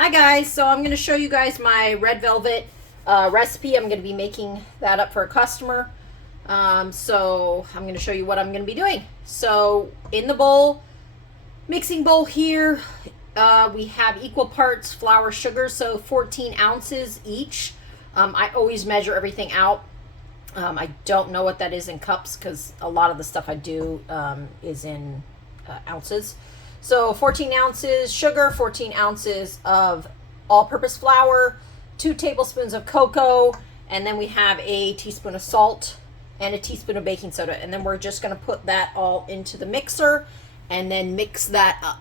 Hi guys, so I'm going to show you guys my red velvet recipe. I'm going to be making that up for a customer. So I'm going to show you what I'm going to be doing. So in the bowl, mixing bowl here, we have equal parts flour, sugar, so 14 ounces each. I always measure everything out. I don't know what that is in cups because a lot of the stuff I do is in ounces. So 14 ounces sugar, 14 ounces of all-purpose flour, 2 tablespoons of cocoa, and then we have a teaspoon of salt and a teaspoon of baking soda. And then we're just going to put that all into the mixer and then mix that up.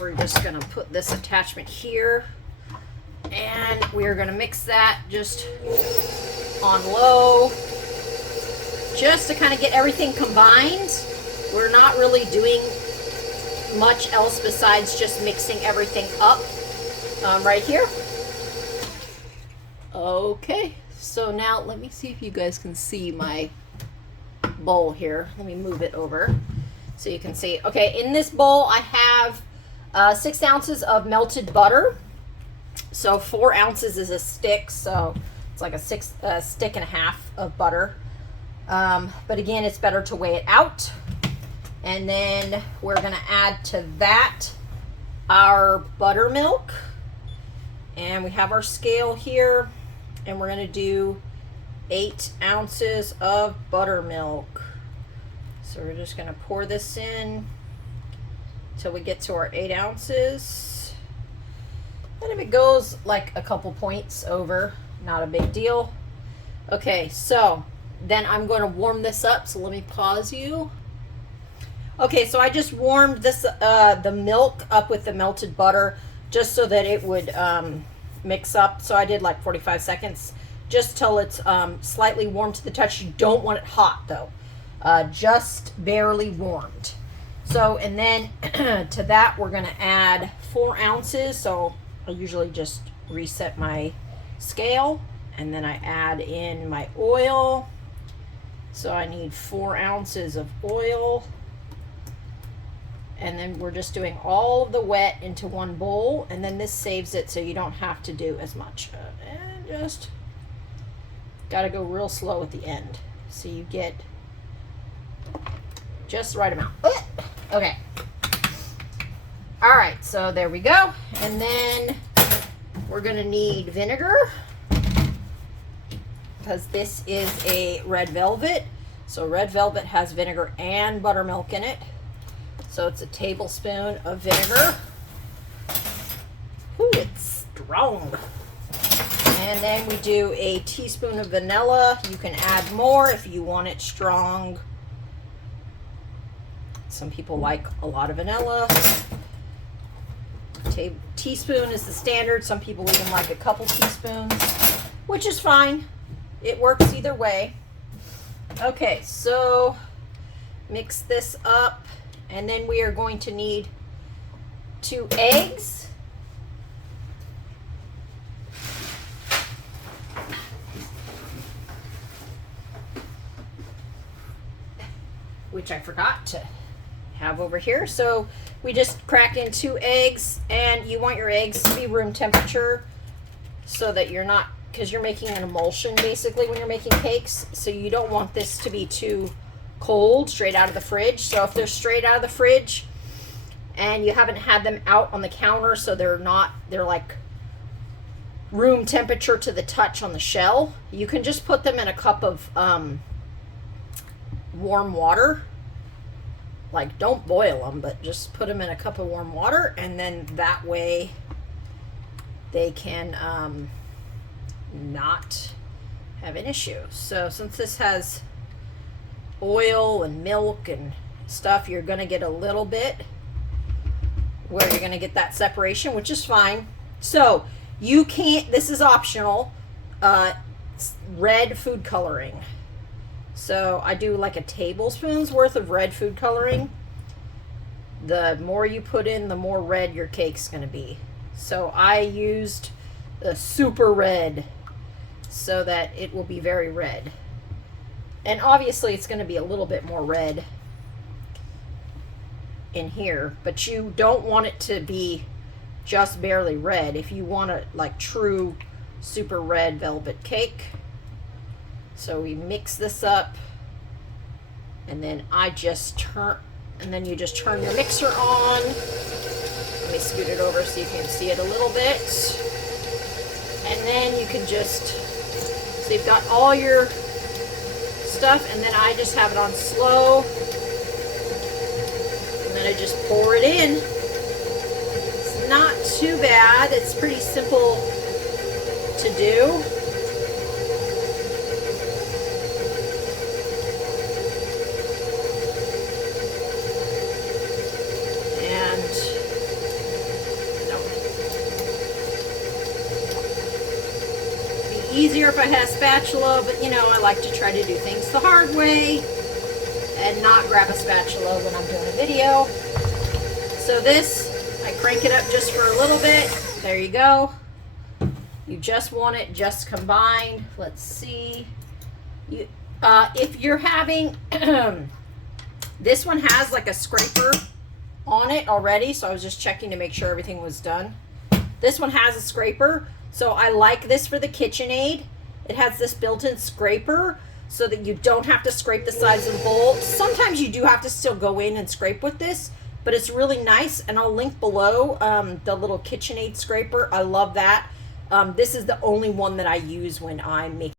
We're just going to put this attachment here and we're going to mix that just on low just to kind of get everything combined. We're not really doing much else besides just mixing everything up right here. Okay, so now let me see if you guys can see my bowl here. Let me move it over so you can see. Okay, in this bowl I have 6 ounces of melted butter. So 4 ounces is a stick, so it's like a stick and a half of butter. But again, it's better to weigh it out. And then we're going to add to that our buttermilk. And we have our scale here. And we're going to do 8 ounces of buttermilk. So we're just going to pour this in till we get to our 8 ounces. And if it goes like a couple points over, not a big deal. Okay, so then I'm going to warm this up. So let me pause you. Okay, so I just warmed this the milk up with the melted butter just so that it would mix up. So I did like 45 seconds just till it's slightly warm to the touch. You don't want it hot though, just barely warmed. So, and then to that we're going to add 4 ounces. So I usually just reset my scale and then I add in my oil. So I need 4 ounces of oil. And then we're just doing all of the wet into one bowl, and then this saves it so you don't have to do as much. And just got to go real slow at the end so you get just the right amount. Okay. All right, so there we go. And then we're going to need vinegar because this is a red velvet. So red velvet has vinegar and buttermilk in it. So it's a tablespoon of vinegar. Ooh, it's strong. And then we do a teaspoon of vanilla. You can add more if you want it strong. Some people like a lot of vanilla. Teaspoon is the standard. Some people even like a couple teaspoons, which is fine. It works either way. Okay, so mix this up. And then we are going to need 2 eggs. Which I forgot to have over here. So we just crack in 2 eggs, and you want your eggs to be room temperature so that you're not, because you're making an emulsion basically when you're making cakes. So you don't want this to be too cold straight out of the fridge. So if they're straight out of the fridge and you haven't had them out on the counter, so they're like room temperature to the touch on the shell, you can just put them in a cup of warm water. Like, don't boil them, but just put them in a cup of warm water, and then that way they can not have an issue. So since this has oil and milk and stuff, you're going to get a little bit where you're going to get that separation, which is fine. So you can't, this is optional, red food coloring. So I do like a tablespoon's worth of red food coloring. The more you put in, the more red your cake's going to be. So I used the super red so that it will be very red. And obviously it's going to be a little bit more red in here, but you don't want it to be just barely red. If you want a like true super red velvet cake. So we mix this up, and then you just turn your mixer on. Let me scoot it over so you can see it a little bit. And then you can so you've got all your stuff, and then I just have it on slow. And then I just pour it in. It's not too bad. It's pretty simple to do. Easier if I had a spatula, but you know, I like to try to do things the hard way and not grab a spatula when I'm doing a video. So this, I crank it up just for a little bit. There you go. You just want it just combined. Let's see. If you're having, this one has like a scraper on it already, so I was just checking to make sure everything was done. This one has a scraper. So I like this for the KitchenAid. It has this built-in scraper so that you don't have to scrape the sides of the bowl. Sometimes you do have to still go in and scrape with this, but it's really nice. And I'll link below the little KitchenAid scraper. I love that. This is the only one that I use when I'm making